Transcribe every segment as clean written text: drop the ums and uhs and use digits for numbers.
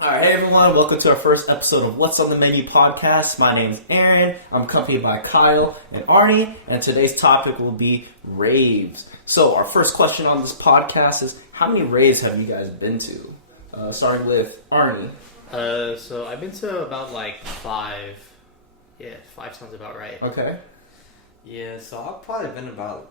Alright, hey everyone, welcome to our first episode of What's on the Menu podcast. My name's Aaron, I'm accompanied by Kyle and Arnie, and today's topic will be raves. So, our first question on this podcast is, how many raves have you guys been to? Starting with Arnie. So I've been to about like 5. Yeah, 5 sounds about right. Okay. Yeah, so I've probably been about,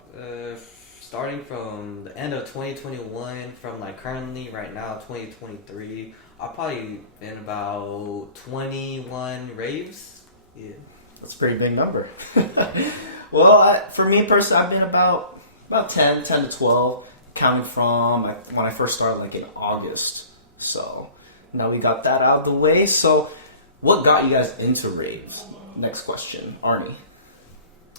starting from the end of 2021, from like currently right now, 2023, I've probably been about 21 raves. Yeah. That's a pretty big number. Well, for me personally, I've been about 10 to 12, counting from when I first started like in August. So, now we got that out of the way. So, what got you guys into raves? Next question, Arnie.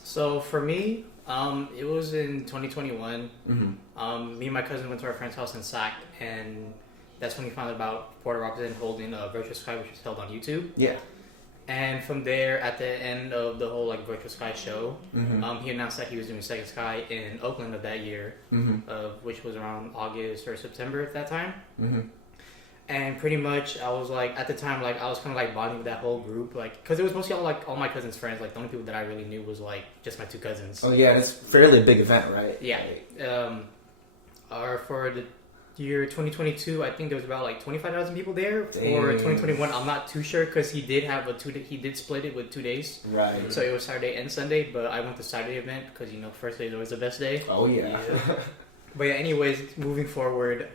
So for me, it was in 2021. Mm-hmm. Me and my cousin went to our friend's house in Sac, and that's when we found out about Porter Robinson holding a Virtual Sky, which was held on YouTube. Yeah. And from there, at the end of the whole like Virtual Sky show, Mm-hmm. he announced that he was doing Second Sky in Oakland of that year, Mm-hmm. which was around August or September at that time. Mm-hmm. And pretty much, I was like, at the time, like, I was kind of like bonding with that whole group, like, because it was mostly all my cousins' friends. Like, the only people that I really knew was like just my 2 cousins. Oh yeah, it's a fairly big event, right? Yeah. Or for the year 2022, I think there was about like 25,000 people there. Dang. For 2021, I'm not too sure because he did have he did split it with 2 days. Right. So it was Saturday and Sunday, but I went to Saturday event because first day is always the best day. Oh yeah. But yeah, anyways, moving forward,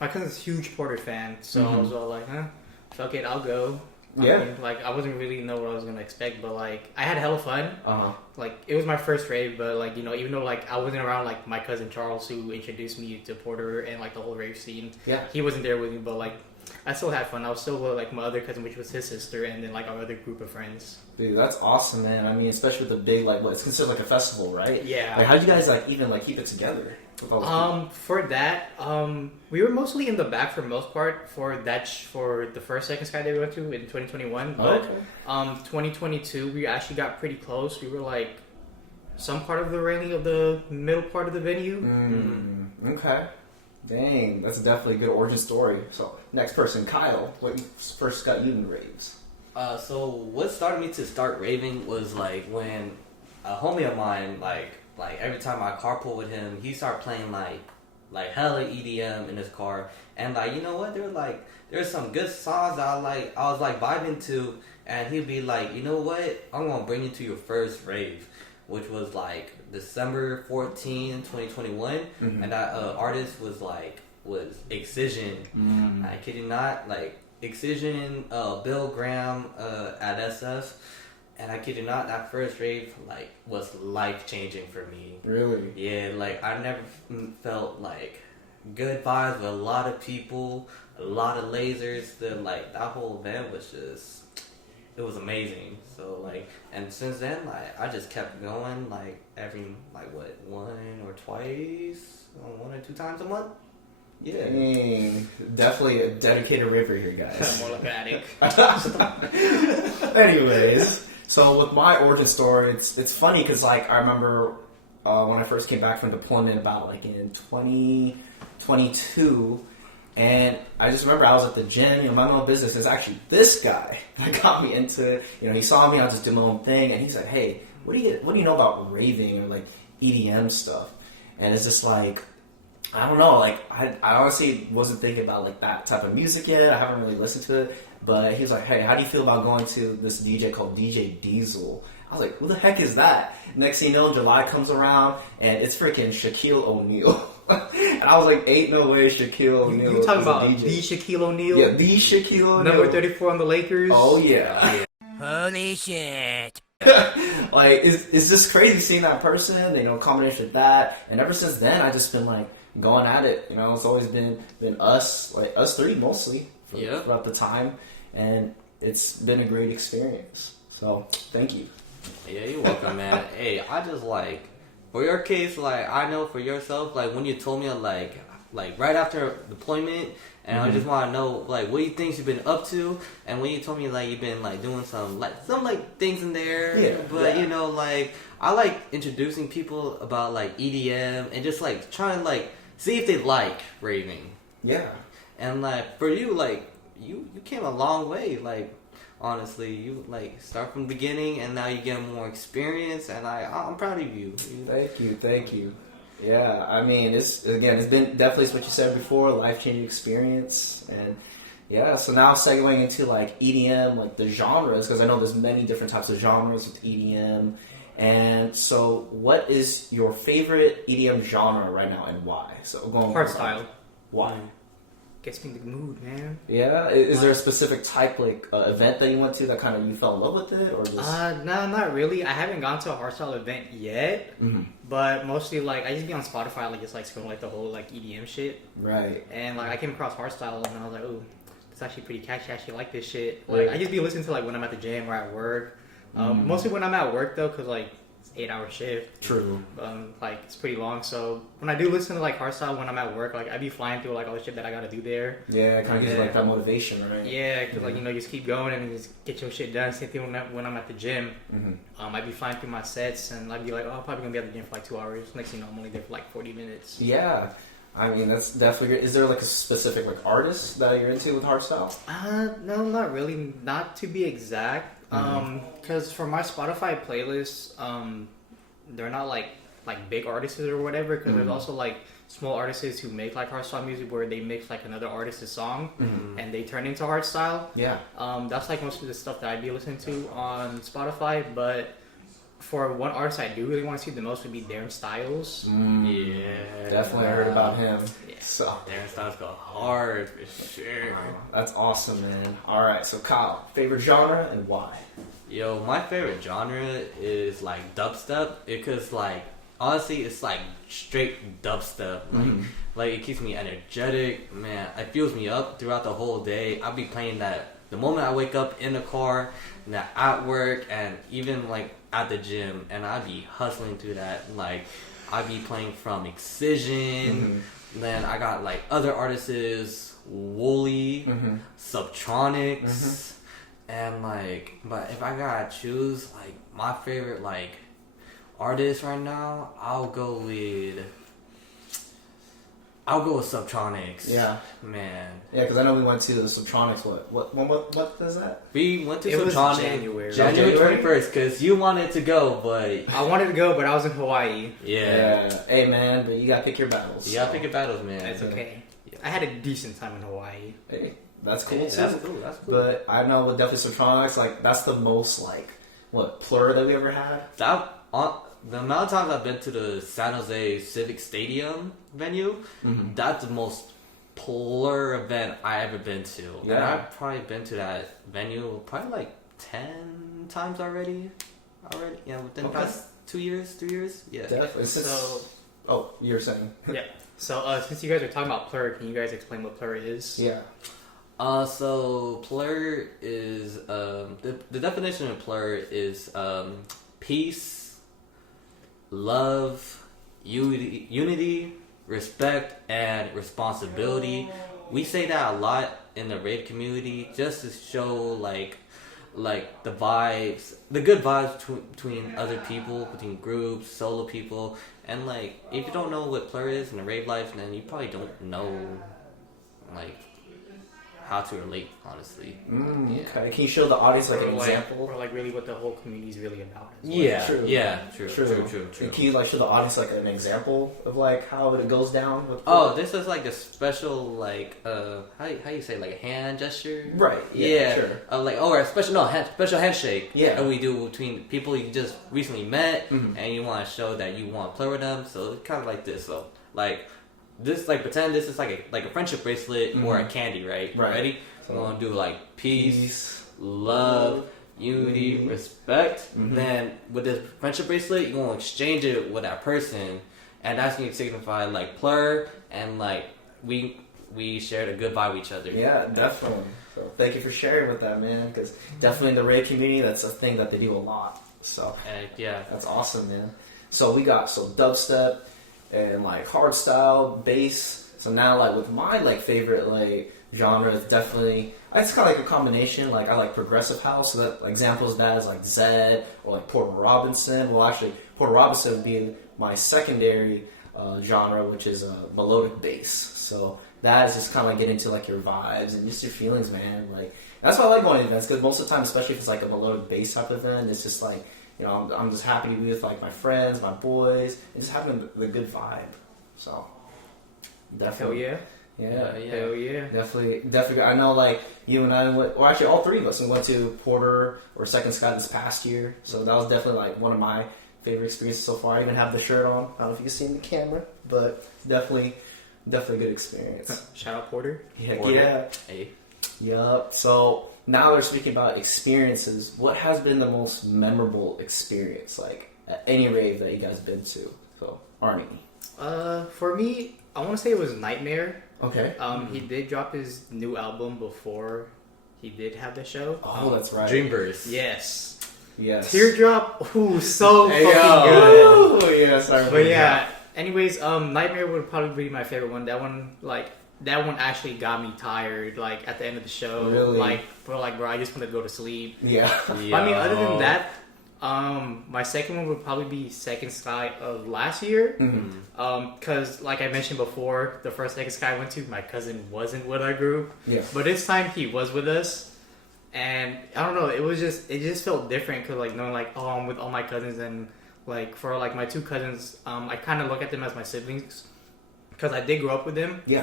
my cousin's a huge Porter fan, so I was all like, fuck it, I'll go. Yeah. I mean, like, I wasn't really know what I was gonna expect, but like, I had hella fun. Uh-huh. Like, it was my first rave, but like, even though like I wasn't around like my cousin Charles who introduced me to Porter and like the whole rave scene. Yeah. He wasn't there with me, but like, I still had fun. I was still with like my other cousin, which was his sister, and then like our other group of friends. Dude, that's awesome, man. I mean, especially with the big, like, it's considered like a festival, right? Yeah. Like, how'd you guys like even like keep it together? With all those people? For that, we were mostly in the back for the most part for the first Second Sky that we went to in 2021. But 2022, we actually got pretty close. We were like some part of the railing of the middle part of the venue. Okay. Dang, that's definitely a good origin story. So, next person, Kyle. What first got you in raves? So what started me to start raving was like when a homie of mine, like every time I carpool with him, he started playing like hella EDM in his car, and like, you know what, there's some good songs that I was like vibing to, and he'd be like, you know what, I'm gonna bring you to your first rave, which was like December 14, 2021, and that artist was Excision. I kid you not, like Excision, Bill Graham at SF. And I kid you not, that first rave like was life changing for me. Really? Yeah, like I never felt like good vibes with a lot of people, a lot of lasers. That whole event was it was amazing. So like, and since then, like I just kept going, like every one or two times a month. Yeah. Dang, definitely a dedicated raver here, guys. More like an addict. Anyways, so with my origin story, it's funny because like I remember when I first came back from deployment about like in 2022, and I just remember I was at the gym, my own business. It's actually this guy that got me into it. He saw me, I was just doing my own thing, and he's like, "Hey, what do you know about raving or like EDM stuff?" And it's just like, I don't know, like, I honestly wasn't thinking about, like, that type of music yet. I haven't really listened to it. But he was like, hey, how do you feel about going to this DJ called DJ Diesel? I was like, who the heck is that? Next thing you know, July comes around, and it's freaking Shaquille O'Neal. And I was like, ain't no way Shaquille O'Neal You talking about DJ. the Shaquille O'Neal? Yeah, the Shaquille O'Neal. Number 34 on the Lakers? Oh, yeah. Holy shit. Like, it's just crazy seeing that person, combination with that. And ever since then, I just been, like, going at it. It's always been us, like, us three mostly throughout the time. And it's been a great experience. So, thank you. Yeah, you're welcome, man. Hey, I just like, for your case, like, I know for yourself, like, when you told me, like right after deployment, and I just want to know, like, what you think you've been up to, and when you told me, like, you've been, like, doing some things in there, but, like, I like introducing people about, like, EDM, and just, like, trying to, like, see if they like raving. Yeah. And, like, for you, like, you came a long way. Like honestly, you like start from the beginning, and now you get more experience, and I'm proud of you. Thank you. Yeah, I mean, it's been definitely what you said before, life-changing experience, and yeah. So now segueing into like EDM, like the genres, because I know there's many different types of genres with EDM, and so what is your favorite EDM genre right now, and why? So going Hardstyle. Why? Gets me in the mood, man. Yeah, is there a specific type like event that you went to that kind of you fell in love with it, or just? No, not really. I haven't gone to a hardstyle event yet, but mostly like I just be on Spotify, like just like scrolling like the whole like EDM shit, Right. and like I came across hardstyle and I was like, oh, it's actually pretty catchy. I actually like this shit. Like I just be listening to like when I'm at the gym or at work. Mostly when I'm at work though, cause like it's 8-hour shift. True. Like it's pretty long. So when I do listen to like hardstyle when I'm at work, like I be flying through like all the shit that I gotta do there. Yeah, it kind of gives you like that motivation, right? Yeah, because like you know, you just keep going and you just get your shit done. Same thing when I'm at the gym. I'd be flying through my sets and I'd be like, oh, I'm probably gonna be at the gym for like 2 hours. Next thing you know, I'm only there for like 40 minutes. Yeah, I mean that's definitely great. Is there like a specific like artist that you're into with hardstyle? No, not really. Not to be exact. Because for my Spotify playlist, they're not like big artists or whatever. Because there's also like small artists who make like hardstyle music where they mix like another artist's song and they turn into hardstyle. Yeah. That's like most of the stuff that I'd be listening to on Spotify. But for one artist I do really want to see the most would be Darren Styles. Yeah, Definitely heard about him. Yeah. So Darren Styles go hard for sure. that's awesome, man. All right, so Kyle, favorite genre and why? Yo, my favorite genre is like dubstep because like honestly it's like straight dubstep. Like it keeps me energetic, man. It fuels me up throughout the whole day. I'll be playing that the moment I wake up in the car, and that at work, and even like at the gym, and I'd be hustling through that. Like I'd be playing from Excision. Then I got like other artists, Wooly, Subtronics. And like, but if I gotta choose like my favorite like artist right now, I'll go with Subtronics. Yeah, man. Yeah, because I know we went to the Subtronics. What is that? We went to It was Subtronics January 21st because you wanted to go, but I wanted to go, but I was in Hawaii. yeah. Hey man, but you gotta pick your battles. You gotta pick your battles, man. It's okay. I had a decent time in Hawaii. Hey, that's cool Yeah, too. that's cool. That's cool. But I know with definitely Subtronics, like that's the most like plur that we ever had. The amount of times I've been to the San Jose Civic Stadium venue, that's the most plur event I ever been to. Yeah. And I've probably been to that venue probably like 10 times already. Yeah, within the past 2 years, 3 years. Yeah. Definitely. Oh, you're saying. Yeah. So since you guys are talking about plur, can you guys explain what plur is? Yeah. So plur is the definition of plur is peace, love, unity, respect, and responsibility. We say that a lot in the rave community just to show like the vibes, the good vibes between other people, between groups, solo people, and like if you don't know what plur is in the rave life, then you probably don't know like how to relate, honestly. Okay. Can you show the audience like an Or example? or like really what the whole community is really about. Yeah, True. true. Can you like show the audience like an example of like how it goes down? With This is like a special like how you say like a hand gesture? Right. Yeah. Sure. Like or a special handshake. Yeah. That we do between people you just recently met, and you want to show that you want to play with them. So it's kind of like this. So like. This like pretend this is like a friendship bracelet or a candy, right? Right. Ready? So we're gonna do like peace, love, unity, respect. Then with this friendship bracelet, you're gonna exchange it with that person, and that's gonna signify like plur and like we shared a good vibe with each other. Yeah, definitely. So thank you for sharing with that, man. Because definitely in the rave community, that's a thing that they do a lot. So yeah, that's awesome, man. So we got dubstep and like hardstyle, bass. So now like with my like favorite like genre is definitely it's kind of like a combination. Like I like progressive house. So that examples of that is like Zed or like Porter Robinson. Well, actually Porter Robinson would be my secondary genre, which is melodic bass. So that is just kind of like getting into like your vibes and just your feelings, man. Like that's why I like going to events because most of the time, especially if it's like a melodic bass type event, it's just like I'm just happy to be with like my friends, my boys, and just having the good vibe. So definitely, Hell yeah. Hell yeah. Definitely. I know, like, you and I went, well, actually, all three of us, we went to Porter or Second Sky this past year. So that was definitely, like, one of my favorite experiences so far. I even have the shirt on. I don't know if you can see in the camera, but definitely a good experience. Shout out Porter. Yeah. Hey. Yup. So now we're speaking about experiences. What has been the most memorable experience, like, at any rave that you guys been to? So, Arnie. For me, I want to say it was Nightmare. Okay. He did drop his new album before he did have the show. Oh, that's right. Dreamburst. Yes. Teardrop. Ooh, so Hey, fucking yo. good. Oh, yes, I remember But yeah, that. anyways, Nightmare would probably be my favorite one. That one actually got me tired, like, at the end of the show. Really? Like, bro, I just wanted to go to sleep. Yeah. But, I mean, other than that, my second one would probably be Second Sky of last year. Mm-hmm. Because, like I mentioned before, the first Second Sky I went to, my cousin wasn't with our group. Yeah. But this time he was with us. And I don't know, it just felt different because, like, knowing, like, oh, I'm with all my cousins. And, like, for, like, my two cousins, I kind of look at them as my siblings. Because I did grow up with them. Yeah.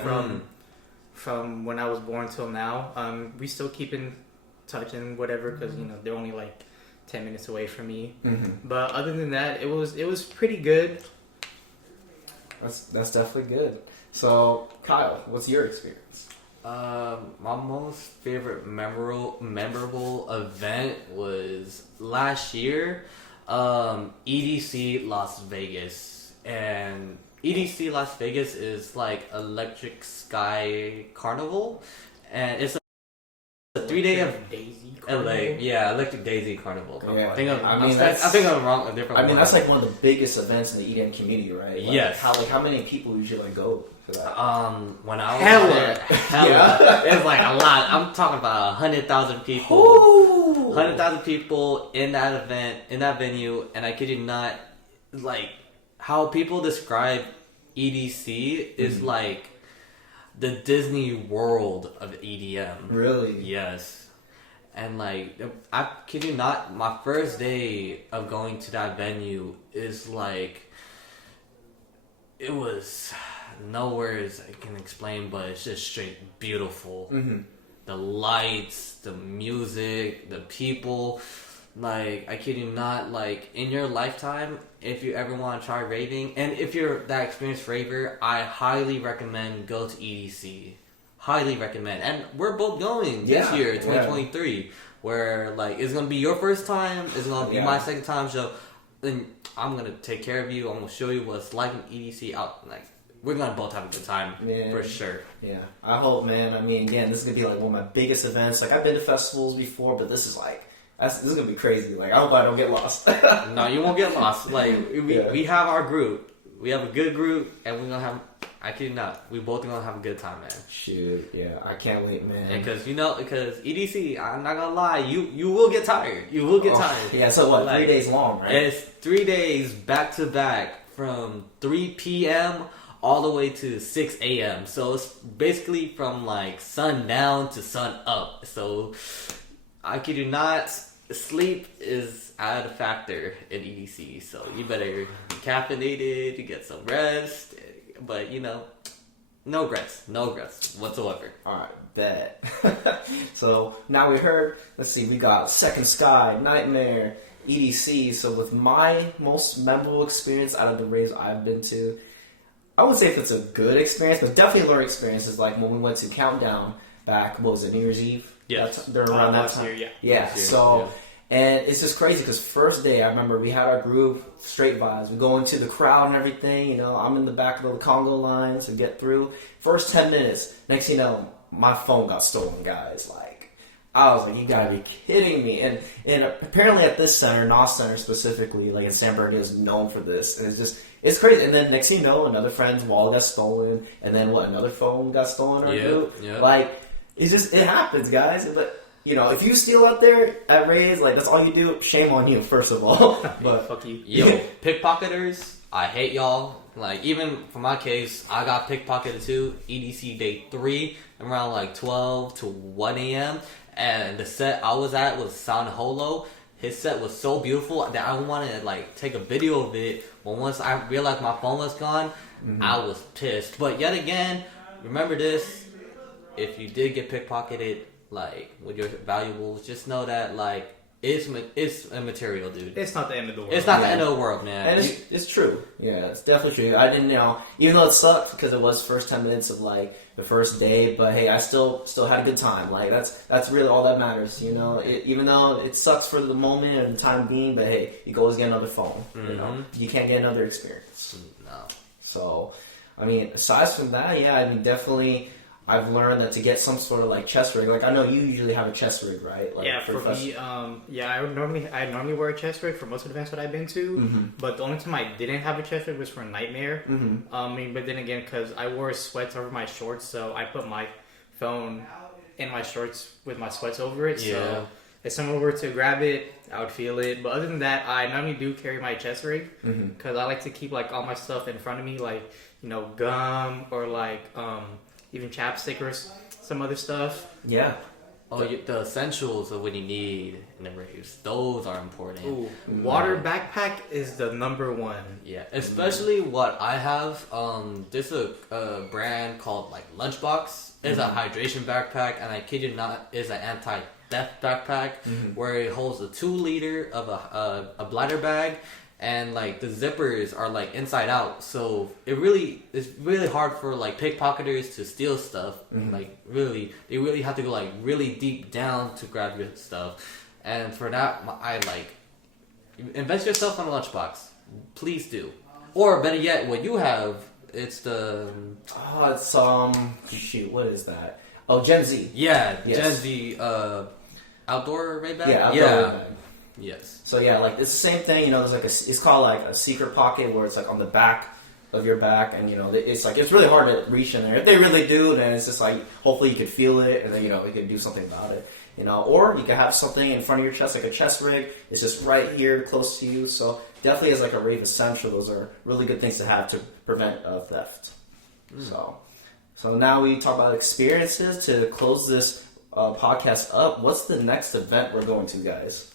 From when I was born till now. We still keep in touch and whatever because, they're only, like, 10 minutes away from me. Mm-hmm. But other than that, it was pretty good. That's definitely good. So, Kyle, what's your experience? My most favorite memorable event was last year, EDC Las Vegas. And EDC Las Vegas is like Electric Sky Carnival, and it's a 3-day of Daisy Electric Daisy Carnival. Yeah. I think that's I'm wrong. A different. I mean, one. that's like one of the biggest events in the EDM community, right? Like, Yes. How many people usually like go to that? When I was Hella. there, Yeah. it's like a lot. I'm talking about 100,000 people. Ooh. 100,000 people in that event, in that venue, and I kid you not, like, how people describe EDC is like the Disney World of EDM. Really? Yes. And, like, I kid you not, my first day of going to that venue is like, it was no words I can explain, but it's just straight beautiful. Mm-hmm. The lights, the music, the people. Like, I kid you not, like, in your lifetime, if you ever want to try raving, and if you're that experienced raver, I highly recommend go to EDC. Highly recommend. And we're both going this Yeah, year, 2023, where, like, it's going to be your first time, it's going to be my second time, so then I'm going to take care of you, I'm going to show you what it's like in EDC out, like, we're going to both have a good time, for sure. Yeah, I hope, man. I mean, again, this is going to be, like, one of my biggest events. Like, I've been to festivals before, but this is, like, this is going to be crazy. Like, I hope I don't get lost. No, you won't get lost. Like, we have our group. We have a good group, and we're going to have, I kid you not, we both going to have a good time, man. Shoot, yeah, I can't wait, man. Because, because EDC, I'm not going to lie, you will get tired. You will get tired. Yeah, so what, like, 3 days long, right? It's 3 days back to back from 3 p.m. all the way to 6 a.m. So it's basically from, like, sun down to sun up. So I kid you not, sleep is out of factor in EDC. So you better be caffeinated, you get some rest. But, no regrets whatsoever. Alright, bet. So now we heard, let's see, we got Second Sky, Nightmare, EDC. So with my most memorable experience out of the raves I've been to, I wouldn't say if it's a good experience, but definitely a learning experience is like when we went to Countdown back, what was it, New Year's Eve? Yes. They're around that last time. year, Yeah, Last year, so, and it's just crazy because first day, I remember we had our group, straight vibes. We go into the crowd and everything, I'm in the back of the Congo line to get through. First 10 minutes, next thing you know, my phone got stolen, guys. Like, I was like, you gotta be kidding me. And apparently at this center, NOS Center specifically, like in San Bernardino, is known for this. And it's crazy. And then next thing you know, another friend's wallet got stolen. And then another phone got stolen in our group. Yeah. Like, it happens, guys. But, if you steal out there at raves, like, that's all you do, shame on you, first of all. But fuck you. Yo, pickpocketers, I hate y'all. Like, even for my case, I got pickpocketed too, EDC day 3, around like 12 to 1 a.m. And the set I was at was Sound Holo. His set was so beautiful that I wanted to like take a video of it. But once I realized my phone was gone, I was pissed. But yet again, remember this: if you did get pickpocketed, like with your valuables, just know that like it's immaterial, dude. It's not the end of the world. It's not the end of the world, man. And it's true. Yeah, it's definitely true. I didn't know, even though it sucked because it was first 10 minutes of like the first day, but hey, I still had a good time. Like that's really all that matters, you know. Even though it sucks for the moment and the time being, but hey, you can always get another phone. You know, you can't get another experience. No. So, I mean, aside from that, yeah, I mean, definitely. I've learned that to get some sort of like chest rig, like I know you usually have a chest rig, right? Like, yeah, for me, I normally wear a chest rig for most of the events that I've been to, but the only time I didn't have a chest rig was for Nightmare. But then again, because I wore sweats over my shorts, so I put my phone in my shorts with my sweats over it. Yeah. So if someone were to grab it, I would feel it. But other than that, I normally do carry my chest rig because I like to keep like all my stuff in front of me, like gum or like even chapstick or some other stuff. Yeah. Oh, the essentials of what you need in the raves. Those are important. Ooh, water backpack is the number one. Yeah, especially what I have. There's a brand called like Lunchbox. It's a hydration backpack, and I kid you not, it's an anti-theft backpack where it holds a 2 liter of a bladder bag. And like the zippers are like inside out, so it's really hard for like pickpocketers to steal stuff. Like they really have to go like really deep down to grab your stuff. And for that, I like invest yourself on a lunchbox, please do. Or better yet, what you have, it's the shoot, what is that? Oh, Gen Z. Yeah, yes. Gen Z outdoor Ray bag. Yeah, outdoor Ray bag. Yes. So yeah, like it's the same thing. There's like it's called like a secret pocket where it's like on the back of your back, and it's like it's really hard to reach in there. If they really do, then it's just like hopefully you could feel it, and then you can do something about it. Or you can have something in front of your chest like a chest rig. It's just right here close to you. So definitely as like a rave essential, those are really good things to have to prevent theft. So now we talk about experiences to close this podcast up. What's the next event we're going to, guys?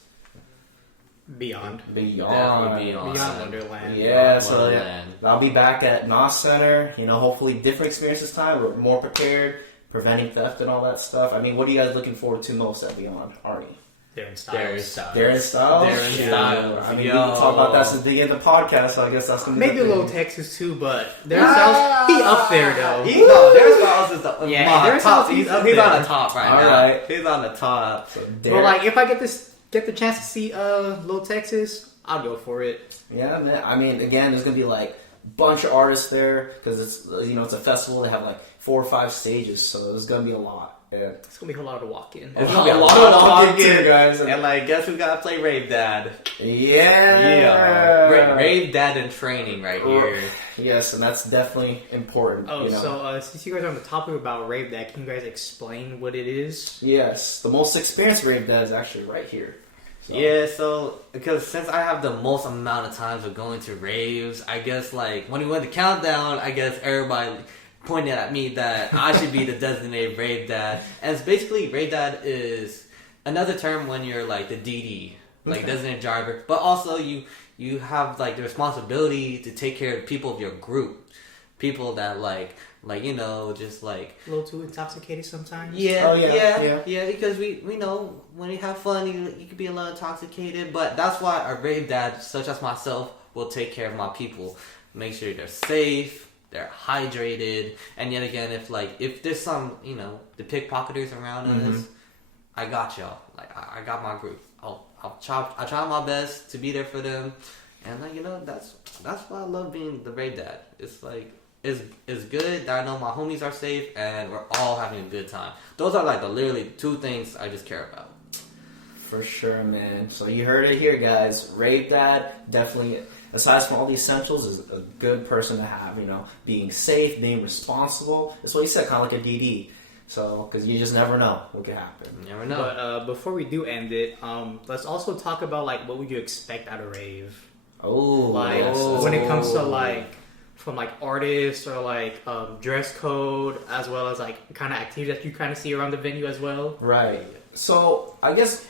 Beyond Wonderland. Yeah, so yeah, I'll be back at NOS Center. Hopefully different experience this time. We're more prepared, preventing theft and all that stuff. I mean, what are you guys looking forward to most at Beyond, Arnie? Darren Styles. I mean, we can talk about that since the beginning of the podcast, so I guess that's going to be maybe a little Texas too, but Darren Styles, he up there though. Darren Styles is the Darren top. Styles, He's up on there. the top right all now. Right. He's on the top. So But like, if I get the chance to see Little Texas, I'll go for it. Yeah, man. I mean, again, there's gonna be like a bunch of artists there because it's it's a festival. They have like 4 or 5 stages, so there's gonna be a lot. Yeah. It's gonna be a lot to walk in. It's gonna be a lot of walking, guys. And like, guess who gotta play Rave Dad? Yeah. Rave Dad in training right here. Yes, and that's definitely important. So since you guys are on the topic about Rave Dad, can you guys explain what it is? Yes, the most experienced rave dad is actually right here. So because since I have the most amount of times of going to raves, I guess like when we went to countdown, I guess everybody pointed at me that I should be the designated rave dad. And it's basically rave dad is another term when you're like the DD, like designated driver, but also you have like the responsibility to take care of people of your group, people that just like A little too intoxicated sometimes. Yeah, because we know when you have fun, you can be a little intoxicated, but that's why a rave dad, such as myself, will take care of my people, make sure they're safe, they're hydrated, and yet again, if there's some the pickpocketers around us, I got y'all. Like I got my group. I try my best to be there for them, and that's why I love being the rave dad. It's like. It's good that I know my homies are safe and we're all having a good time. Those are like the literally 2 things I just care about. For sure, man. So you heard it here, guys. Rave Dad, definitely, aside from all the essentials, is a good person to have. Being safe, being responsible. That's what he said, kind of like a DD. So, because you just never know what could happen. You never know. But before we do end it, let's also talk about what would you expect out of rave? Oh, when it comes to from like artists or like dress code, as well as like kind of activities that you kind of see around the venue as well. Right. So I guess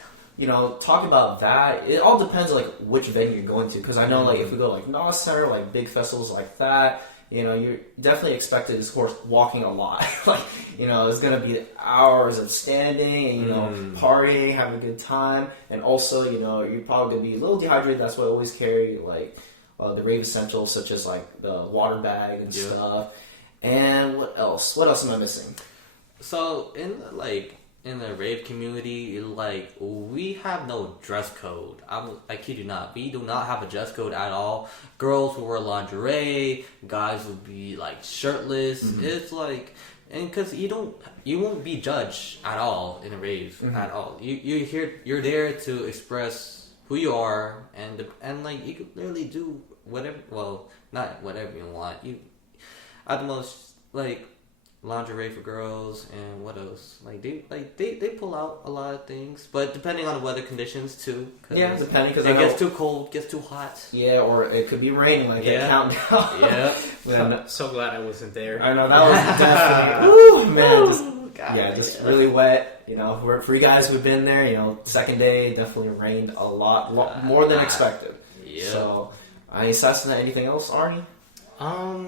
talk about that. It all depends like which venue you're going to, because I know like if we go like NOS Center, like big festivals like that, you're definitely expected, of course, walking a lot. Like it's gonna be hours of standing and partying, having a good time, and also you're probably gonna be a little dehydrated. That's why I always carry like the rave essentials, such as like the water bag and stuff. And what else? What else am I missing? So in the rave community, like, we have no dress code. I kid you not. We do not have a dress code at all. Girls will wear lingerie. Guys will be like shirtless. It's like, and because you won't be judged at all in a rave at all. You're there to express who you are, and like you can literally do whatever. Well, not whatever you want. You at the most like lingerie for girls, and what else? They pull out a lot of things, but depending on the weather conditions too. Yeah, depending, because it gets too cold, gets too hot. Yeah, or it could be raining, like a countdown. Yeah. I'm so glad I wasn't there. I know, that was definitely, man, just really wet. For you guys who've been there, second day definitely rained a lot more than expected. Yeah. So, Cessna, anything else, Arnie? I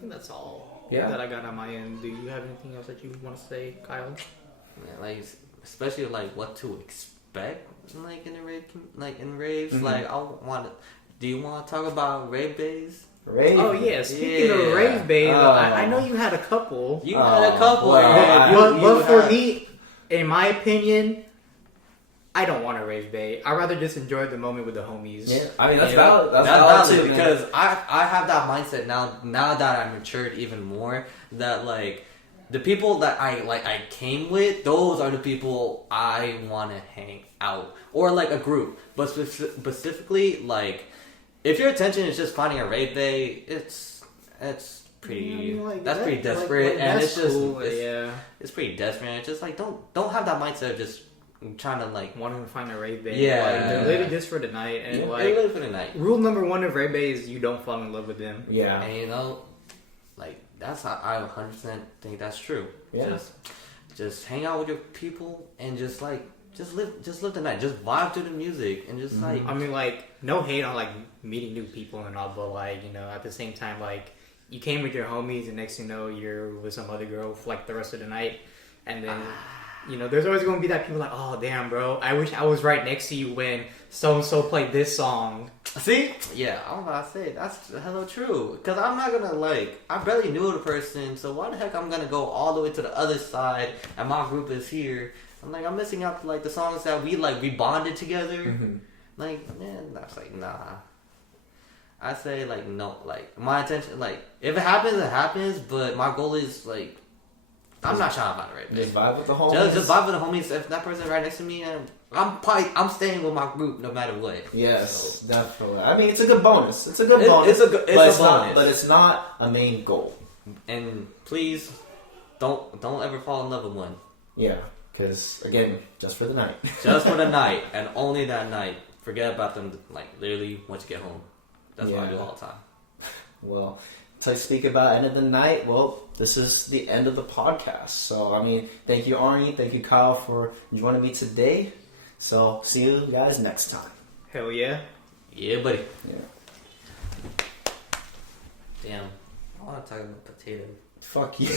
think that's all Yeah. that I got on my end. Do you have anything else that you want to say, Kyle? Yeah, like, especially like what to expect, like in raves. Like, do you want to talk about rave days? Rave? Oh yeah, speaking of rave bays, I know you had a couple. You had a couple, but for me, in my opinion, I don't want a rave bay. I'd rather just enjoy the moment with the homies. Yeah, I mean that's valid. That's valid too, because I have that mindset now that I'm matured even more, that like the people that I came with, those are the people I want to hang out, or like a group. But specifically, like, if your intention is just finding a rave bay, it's pretty that's pretty desperate, and it's just cool, it's pretty desperate. It's just like don't have that mindset of just trying to like wanting to find a rave bay. Yeah, like, they're literally just for the night, and literally for the night. Rule number 1 of rave bay is you don't fall in love with them. Yeah, and like that's how I 100% think that's true. Yeah, just hang out with your people and just live the night, just vibe to the music, and just like, I mean, like, no hate on like meeting new people and all, but like, at the same time, like, you came with your homies, and next thing you know, you're with some other girl for like the rest of the night, and then there's always going to be that people like, oh damn, bro, I wish I was right next to you when so and so played this song. See, yeah, I'm about to say that's hella true, because I'm not gonna I barely knew the person, so why the heck I'm gonna go all the way to the other side and my group is here? I'm missing out to like the songs that we bonded together. Like, man, that's like, nah. I say like no, like my intention, like if it happens, it happens. But my goal is like, I'm not trying to find it right. Just vibe with the homies. Just vibe with the homies. If that person right next to me, and I'm staying with my group no matter what. Yes, definitely. I mean, it's a good bonus. It's a good bonus. It's a bonus, but it's not a main goal. And please, don't ever fall in love with one. Yeah, because again, just for the night. Just for the night, and only that night. Forget about them. Like, literally, once you get home. That's what I do all the time. Well, to speak about end of the night, well, this is the end of the podcast. So, I mean, thank you, Arnie. Thank you, Kyle, for joining me today. So, see you guys next time. Hell yeah. Yeah, buddy. Yeah. Damn. I want to talk about potato. Fuck you.